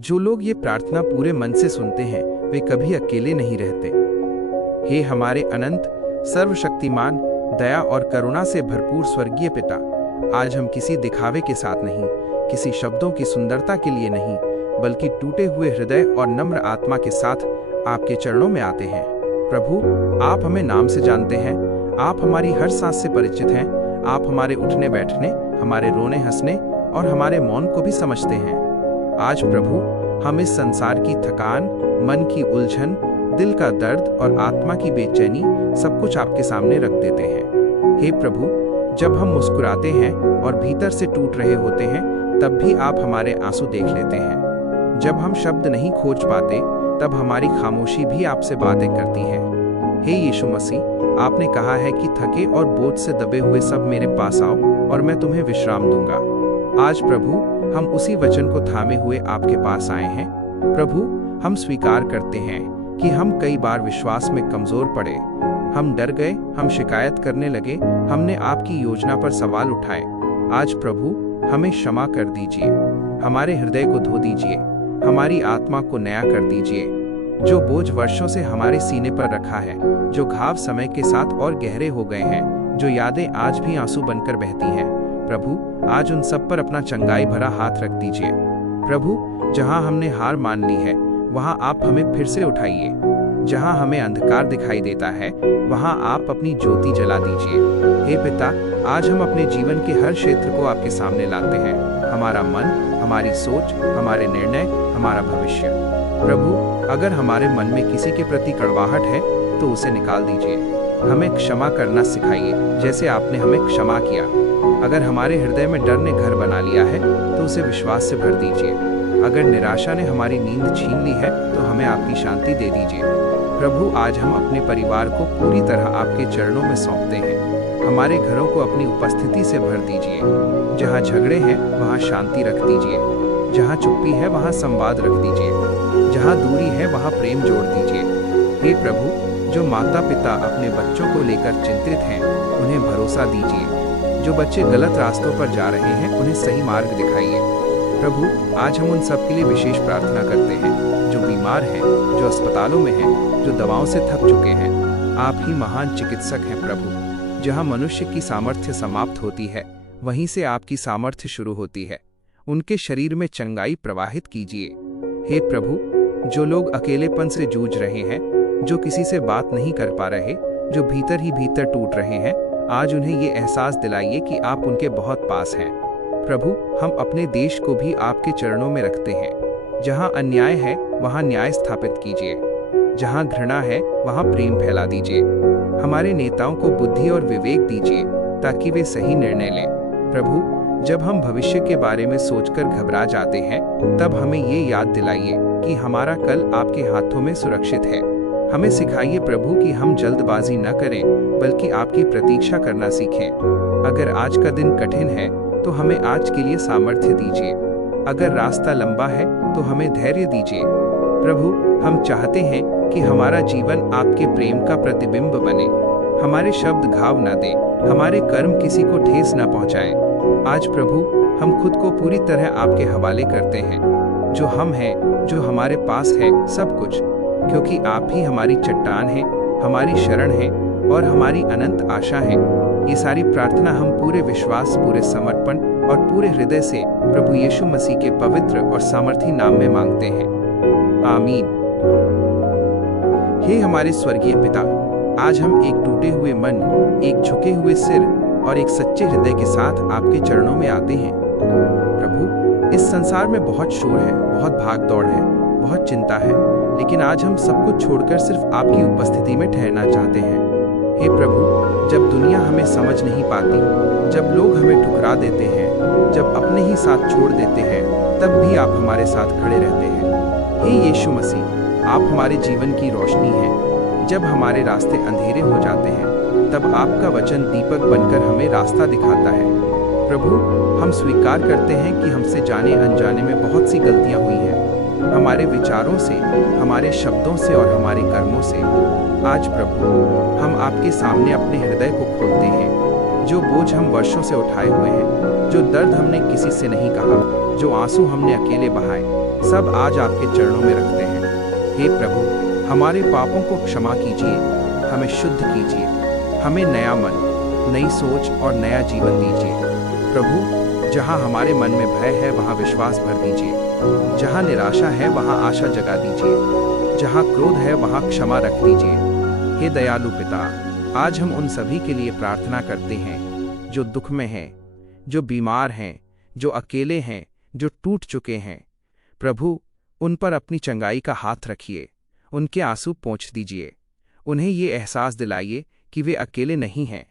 जो लोग ये प्रार्थना पूरे मन से सुनते हैं वे कभी अकेले नहीं रहते। हे हमारे अनंत, सर्वशक्तिमान, दया और करुणा से भरपूर स्वर्गीय पिता, आज हम किसी दिखावे के साथ नहीं, किसी शब्दों की सुंदरता के लिए नहीं, बल्कि टूटे हुए हृदय और नम्र आत्मा के साथ आपके चरणों में आते हैं। प्रभु, आप हमें नाम से जानते हैं, आप हमारी हर सांस से परिचित हैं, आप हमारे उठने बैठने, हमारे रोने हंसने और हमारे मौन को भी समझते हैं। आज प्रभु, हम इस संसार की थकान, मन की उलझन, दिल का दर्द और आत्मा की बेचैनी सब कुछ आपके सामने रख देते हैं। हे प्रभु, जब हम मुस्कुराते हैं और भीतर से टूट रहे होते हैं, तब भी आप हमारे आंसू देख लेते हैं। जब हम शब्द नहीं खोज पाते, तब हमारी खामोशी भी आपसे बातें करती है। हे यीशु मसीह, आपने कहा है कि थके और बोझ से दबे हुए सब मेरे पास आओ और मैं तुम्हें विश्राम दूंगा। आज प्रभु, हम उसी वचन को थामे हुए आपके पास आए हैं। प्रभु, हम स्वीकार करते हैं कि हम कई बार विश्वास में कमजोर पड़े, हम डर गए, हम शिकायत करने लगे, हमने आपकी योजना पर सवाल उठाए। आज प्रभु, हमें क्षमा कर दीजिए, हमारे हृदय को धो दीजिए, हमारी आत्मा को नया कर दीजिए। जो बोझ वर्षों से हमारे सीने पर रखा है, जो घाव समय के साथ और गहरे हो गए हैं, जो यादें आज भी आंसू बनकर बहती हैं, प्रभु, आज उन सब पर अपना चंगाई भरा हाथ रख दीजिए। प्रभु, जहां हमने हार मान ली है, वहां आप हमें फिर से उठाइए। जहां हमें अंधकार दिखाई देता है, वहां आप अपनी ज्योति जला दीजिए। हे पिता, आज हम अपने जीवन के हर क्षेत्र को आपके सामने लाते हैं, हमारा मन, हमारी सोच, हमारे निर्णय, हमारा भविष्य। प्रभु, अगर हमारे मन में किसी के प्रति कड़वाहट है तो उसे निकाल दीजिए। हमें क्षमा करना सिखाइए, जैसे आपने हमें क्षमा किया। अगर हमारे हृदय में डर ने घर बना लिया है तो उसे विश्वास से भर दीजिए। अगर निराशा ने हमारी नींद छीन ली है तो हमें आपकी शांति दे दीजिए। प्रभु, आज हम अपने परिवार को पूरी तरह आपके चरणों में सौंपते हैं। हमारे घरों को अपनी उपस्थिति से भर दीजिए। जहाँ झगड़े हैं वहाँ शांति रख दीजिए, जहाँ चुप्पी है वहाँ संवाद रख दीजिए, जहाँ दूरी है वहाँ प्रेम जोड़ दीजिए। हे प्रभु, जो माता पिता अपने बच्चों को लेकर चिंतित हैं, उन्हें भरोसा दीजिए। जो बच्चे गलत रास्तों पर जा रहे हैं, उन्हें सही मार्ग दिखाइए। प्रभु, आज हम उन सब के लिए विशेष प्रार्थना करते हैं जो बीमार हैं, जो अस्पतालों में हैं, जो दवाओं से थक चुके हैं। आप ही महान चिकित्सक हैं प्रभु। जहां मनुष्य की सामर्थ्य समाप्त होती है, वहीं से आपकी सामर्थ्य शुरू होती है। उनके शरीर में चंगाई प्रवाहित कीजिए। हे प्रभु, जो लोग अकेलेपन से जूझ रहे हैं, जो किसी से बात नहीं कर पा रहे, जो भीतर ही भीतर टूट रहे हैं, आज उन्हें ये एहसास दिलाइए कि आप उनके बहुत पास हैं। प्रभु, हम अपने देश को भी आपके चरणों में रखते हैं। जहां अन्याय है वहां न्याय स्थापित कीजिए, जहां घृणा है वहां प्रेम फैला दीजिए। हमारे नेताओं को बुद्धि और विवेक दीजिए ताकि वे सही निर्णय लें। प्रभु, जब हम भविष्य के बारे में सोचकर घबरा जाते हैं, तब हमें ये याद दिलाइए कि हमारा कल आपके हाथों में सुरक्षित है। हमें सिखाइए प्रभु कि हम जल्दबाजी न करें, बल्कि आपकी प्रतीक्षा करना सीखें। अगर आज का दिन कठिन है तो हमें आज के लिए सामर्थ्य दीजिए। अगर रास्ता लंबा है तो हमें धैर्य दीजिए। प्रभु, हम चाहते हैं कि हमारा जीवन आपके प्रेम का प्रतिबिंब बने। हमारे शब्द घाव न दें, हमारे कर्म किसी को ठेस न पहुंचाएं। आज प्रभु, हम खुद को पूरी तरह आपके हवाले करते हैं। जो हम हैं, जो हमारे पास है, सब कुछ, क्योंकि आप ही हमारी चट्टान हैं, हमारी शरण है और हमारी अनंत आशा है। ये सारी प्रार्थना हम पूरे विश्वास, पूरे समर्पण और पूरे हृदय से प्रभु यीशु मसीह के पवित्र और सामर्थी नाम में मांगते हैं। आमीन। हे हमारे स्वर्गीय पिता, आज हम एक टूटे हुए मन, एक झुके हुए सिर और एक सच्चे हृदय के साथ आपके चरणों में आते हैं। प्रभु, इस संसार में बहुत शोर है, बहुत भाग दौड़ है, बहुत चिंता है, लेकिन आज हम सब कुछ छोड़कर सिर्फ आपकी उपस्थिति में ठहरना चाहते हैं। हे प्रभु, जब दुनिया हमें समझ नहीं पाती, जब लोग हमें ठुकरा देते हैं, जब अपने ही साथ छोड़ देते हैं, तब भी आप हमारे साथ खड़े रहते हैं। हे यीशु मसीह, आप हमारे जीवन की रोशनी हैं। जब हमारे रास्ते अंधेरे हो जाते हैं, तब आपका वचन दीपक बनकर हमें रास्ता दिखाता है। प्रभु, हम स्वीकार करते हैं कि हमसे जाने अनजाने में बहुत सी गलतियां हुई हैं, हमारे विचारों से, हमारे शब्दों से और हमारे कर्मों से। आज प्रभु, हम आपके सामने अपने हृदय को खोलते हैं। जो बोझ हम वर्षों से उठाए हुए हैं, जो दर्द हमने किसी से नहीं कहा, जो आंसू हमने अकेले बहाए, सब आज आपके चरणों में रखते हैं। हे प्रभु, हमारे पापों को क्षमा कीजिए, हमें शुद्ध कीजिए, हमें नया मन, नई सोच और नया जीवन दीजिए। प्रभु, जहाँ हमारे मन में भय है वहाँ विश्वास भर दीजिए, जहाँ निराशा है वहाँ आशा जगा दीजिए, जहाँ क्रोध है वहाँ क्षमा रख दीजिए। हे दयालु पिता, आज हम उन सभी के लिए प्रार्थना करते हैं जो दुख में हैं, जो बीमार हैं, जो अकेले हैं, जो टूट चुके हैं। प्रभु, उन पर अपनी चंगाई का हाथ रखिए, उनके आंसू पोंछ दीजिए, उन्हें ये एहसास दिलाइए कि वे अकेले नहीं हैं।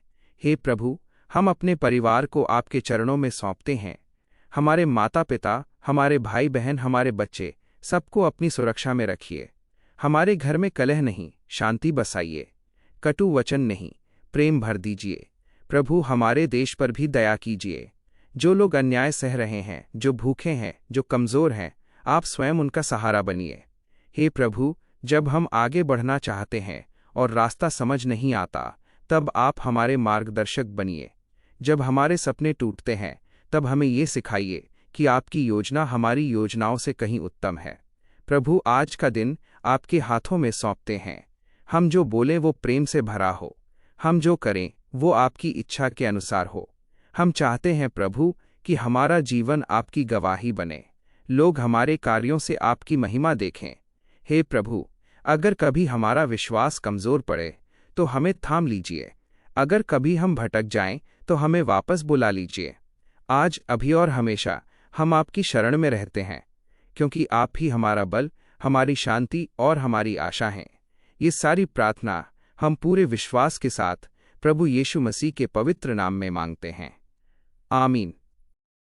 हे प्रभु, हम अपने परिवार को आपके चरणों में सौंपते हैं। हमारे माता पिता, हमारे भाई बहन, हमारे बच्चे, सबको अपनी सुरक्षा में रखिए। हमारे घर में कलह नहीं, शांति बसाइए, कटु वचन नहीं, प्रेम भर दीजिए। प्रभु, हमारे देश पर भी दया कीजिए। जो लोग अन्याय सह रहे हैं, जो भूखे हैं, जो कमज़ोर हैं, आप स्वयं उनका सहारा बनिए। हे प्रभु, जब हम आगे बढ़ना चाहते हैं और रास्ता समझ नहीं आता, तब आप हमारे मार्गदर्शक बनिए। जब हमारे सपने टूटते हैं, तब हमें ये सिखाइए कि आपकी योजना हमारी योजनाओं से कहीं उत्तम है। प्रभु, आज का दिन आपके हाथों में सौंपते हैं। हम जो बोलें वो प्रेम से भरा हो, हम जो करें वो आपकी इच्छा के अनुसार हो। हम चाहते हैं प्रभु कि हमारा जीवन आपकी गवाही बने, लोग हमारे कार्यों से आपकी महिमा देखें। हे प्रभु, अगर कभी हमारा विश्वास कमज़ोर पड़े तो हमें थाम लीजिए, अगर कभी हम भटक जाएं तो हमें वापस बुला लीजिए। आज, अभी और हमेशा हम आपकी शरण में रहते हैं, क्योंकि आप ही हमारा बल, हमारी शांति और हमारी आशा हैं। ये सारी प्रार्थना हम पूरे विश्वास के साथ प्रभु यीशु मसीह के पवित्र नाम में मांगते हैं। आमीन।